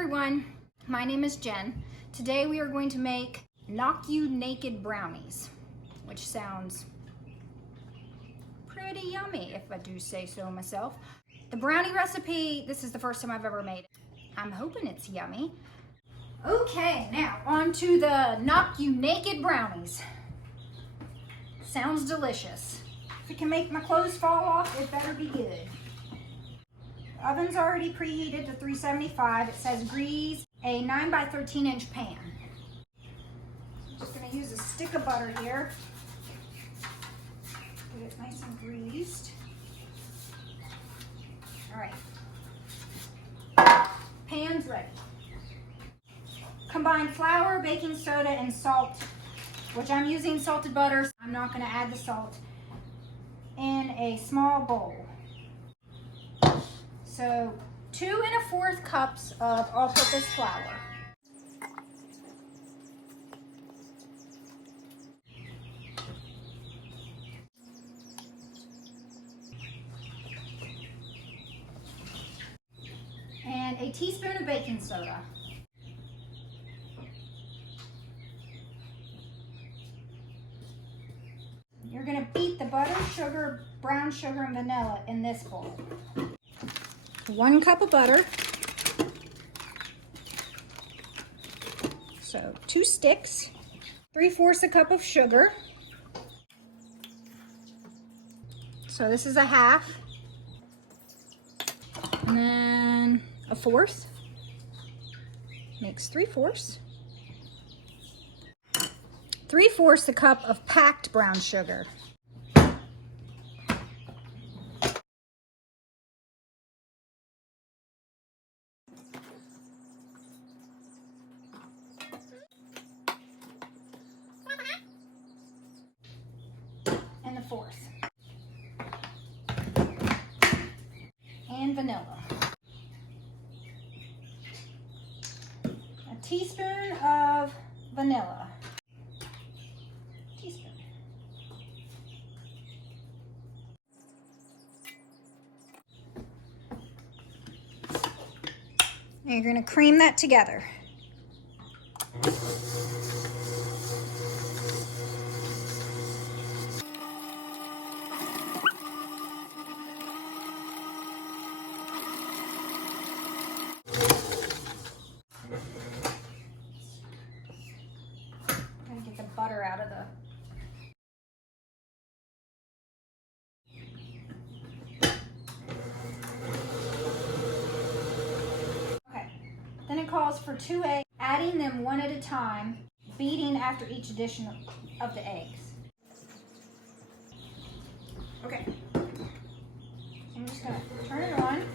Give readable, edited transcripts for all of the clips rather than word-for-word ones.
everyone, my name is Jen. Today we are going to make Knock You Naked brownies, which sounds pretty yummy if I do say so myself. The brownie recipe, this is the first time I've ever made it. I'm hoping it's yummy. Okay, now on to the Knock You Naked brownies. Sounds delicious. If it can make my clothes fall off, it better be good. The oven's already preheated to 375. It says grease a 9 by 13 inch pan. I'm just going to use a stick of butter here. Get it nice and greased. All right. Pan's ready. Combine flour, baking soda, and salt, which I'm using salted butter, so I'm not going to add the salt, in a small bowl. So 2 1/4 cups of all-purpose flour. And a teaspoon of baking soda. You're going to beat the butter, sugar, brown sugar, and vanilla in this bowl. 1 cup of butter. So 2 sticks. 3/4 a cup of sugar. So this is a half. And then a 1/4. Makes 3/4. 3/4 a cup of packed brown sugar. And the 1/4. And vanilla. A teaspoon of vanilla. And you're going to cream that together. Gotta get the butter out of the... Then it calls for 2 eggs, adding them one at a time, beating after each addition of the eggs. Okay, I'm just going to turn it on.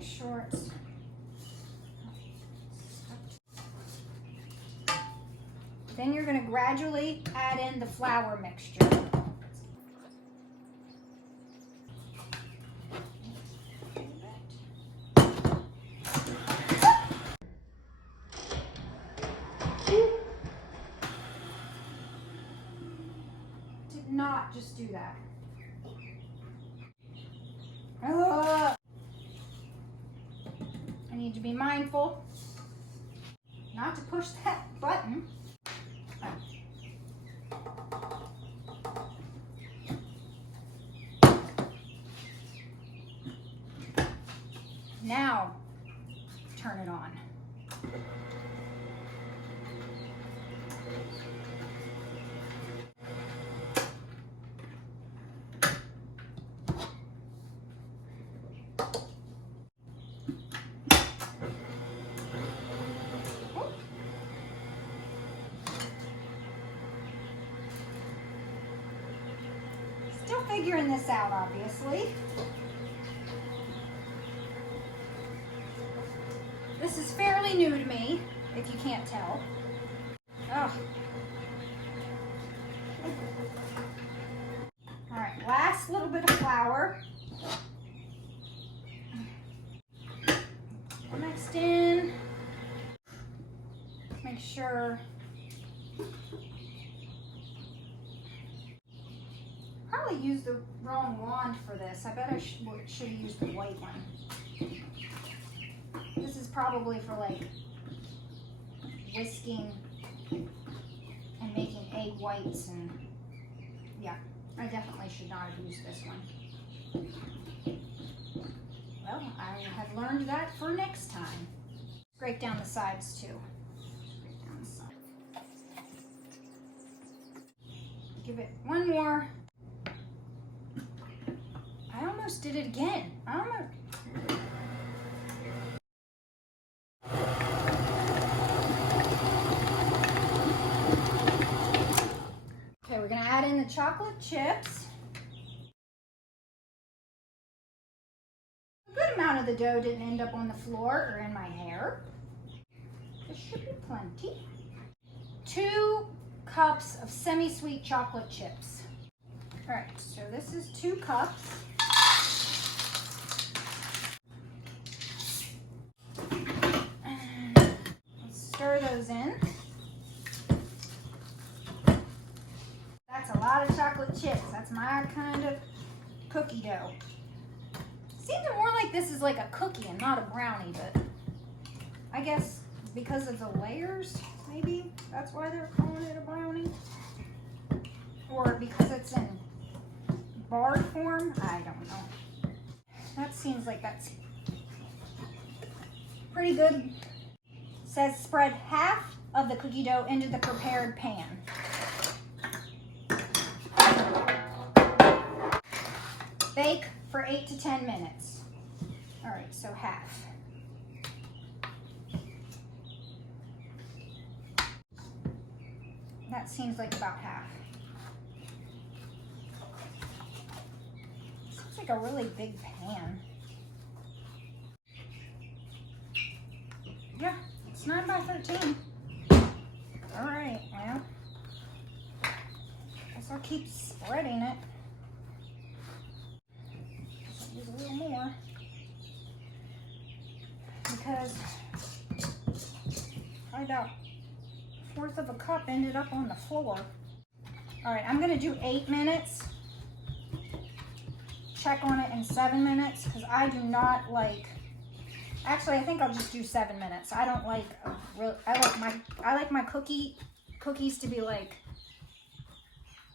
Sure it's then you're going to gradually add in the flour mixture. Did not just do that. I need to be mindful not to push that button. Now, turn it on. Still figuring this out, obviously. This is fairly new to me, if you can't tell. Ugh. All right, last little bit of flour. flour. Mixed in. Make sure. Probably used the wrong wand for this. I bet I should have used the white one. This is probably for like whisking and making egg whites, and yeah, I definitely should not have used this one. Well, I have learned that for next time. Scrape down the sides too. Scrape down the side. Give it one more. I almost did it again. Okay, we're gonna add in the chocolate chips. A good amount of the dough didn't end up on the floor or in my hair. This should be plenty. 2 cups of semi-sweet chocolate chips. All right, so this is 2 cups. Let's stir those in. That's a lot of chocolate chips. That's my kind of cookie dough. Seems more like this is like a cookie and not a brownie, but I guess because of the layers, maybe that's why they're calling it a brownie. Or because it's in bar form, I don't know. That seems like that's pretty good. It says spread half of the cookie dough into the prepared pan. Bake for 8 to 10 minutes. All right, so half. That seems like about half. Seems like a really big pan. Yeah, it's 9 by 13. All right, well, guess I'll keep spreading it. Use a little more because probably about 1/4 of a cup ended up on the floor. All right, I'm gonna do 8 minutes. Check on it in 7 minutes because I do not like. Actually, I think I'll just do 7 minutes. I don't like. I like my cookies to be like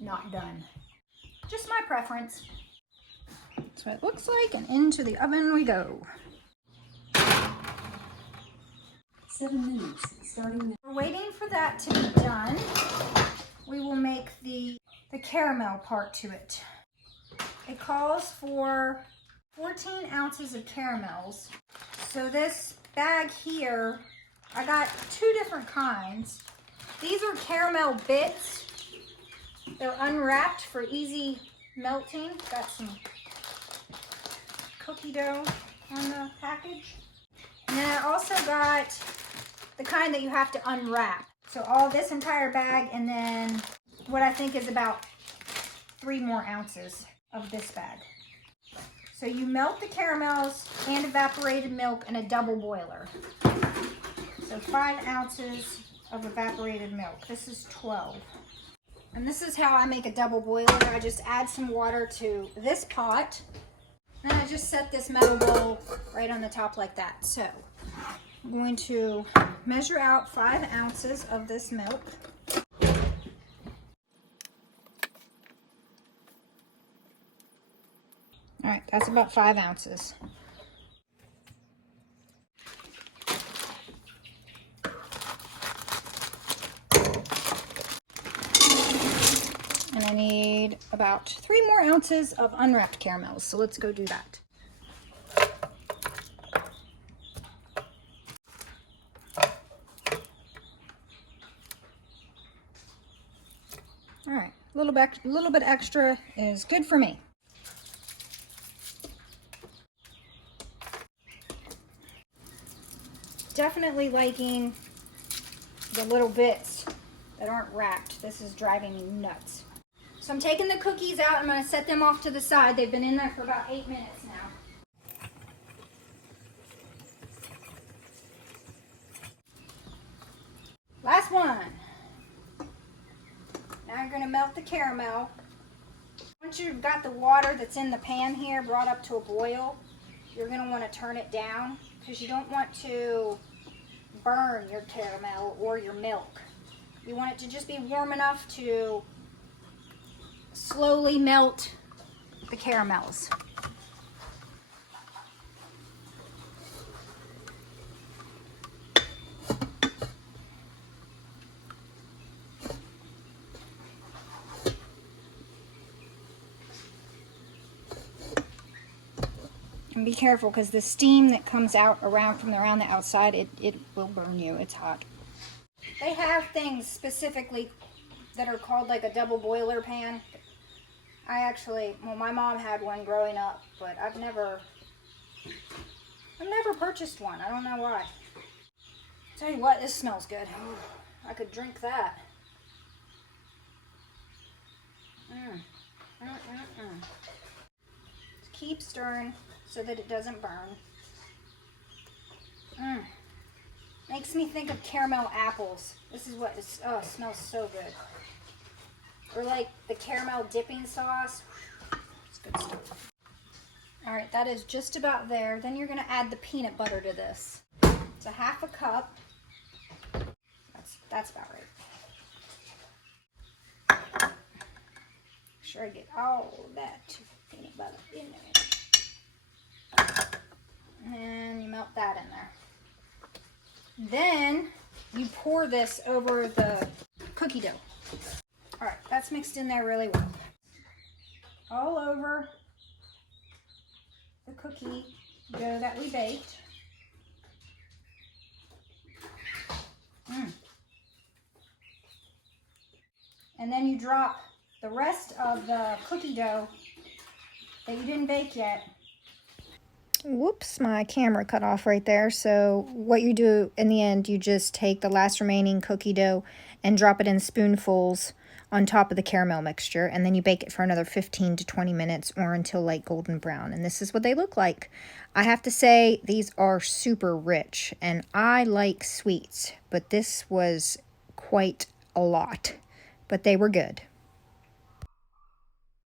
not done. Just my preference. That's what it looks like, and into the oven we go. 7 minutes, starting now. We're waiting for that to be done. We will make the caramel part to it. It calls for 14 ounces of caramels. So this bag here, I got 2 different kinds. These are caramel bits. They're unwrapped for easy melting. Got some cookie dough on the package. And then I also got the kind that you have to unwrap. So all this entire bag, and then what I think is about 3 more ounces of this bag. So you melt the caramels and evaporated milk in a double boiler. So 5 ounces of evaporated milk. This is 12. And this is how I make a double boiler. I just add some water to this pot. And I just set this metal bowl right on the top like that. So I'm going to measure out 5 ounces of this milk. All right, that's about 5 ounces. And I need about 3 more ounces of unwrapped caramels. So let's go do that. All right, a little bit extra is good for me. Definitely liking the little bits that aren't wrapped. This is driving me nuts. So I'm taking the cookies out. I'm going to set them off to the side. They've been in there for about 8 minutes now. Last one. Now you're going to melt the caramel. Once you've got the water that's in the pan here brought up to a boil, you're going to want to turn it down because you don't want to burn your caramel or your milk. You want it to just be warm enough to slowly melt the caramels. And be careful because the steam that comes out from around the outside, it will burn you. It's hot. They have things specifically that are called like a double boiler pan. Well, my mom had one growing up, but I've never purchased one. I don't know why. Tell you what, this smells good. Ooh, I could drink that. Just keep stirring so that it doesn't burn. Makes me think of caramel apples. This is what it's, oh, it smells so good. Or like the caramel dipping sauce. It's good stuff. All right, that is just about there. Then you're gonna add the peanut butter to this. It's a half a cup. That's about right. Make sure I get all of that peanut butter in there. And you melt that in there. Then you pour this over the cookie dough. All right, that's mixed in there really well. All over the cookie dough that we baked. And then you drop the rest of the cookie dough that you didn't bake yet. Whoops, my camera cut off right there. So what you do in the end, you just take the last remaining cookie dough and drop it in spoonfuls on top of the caramel mixture, and then you bake it for another 15 to 20 minutes or until light golden brown. And this is what they look like. I have to say, these are super rich, and I like sweets, but this was quite a lot, but they were good.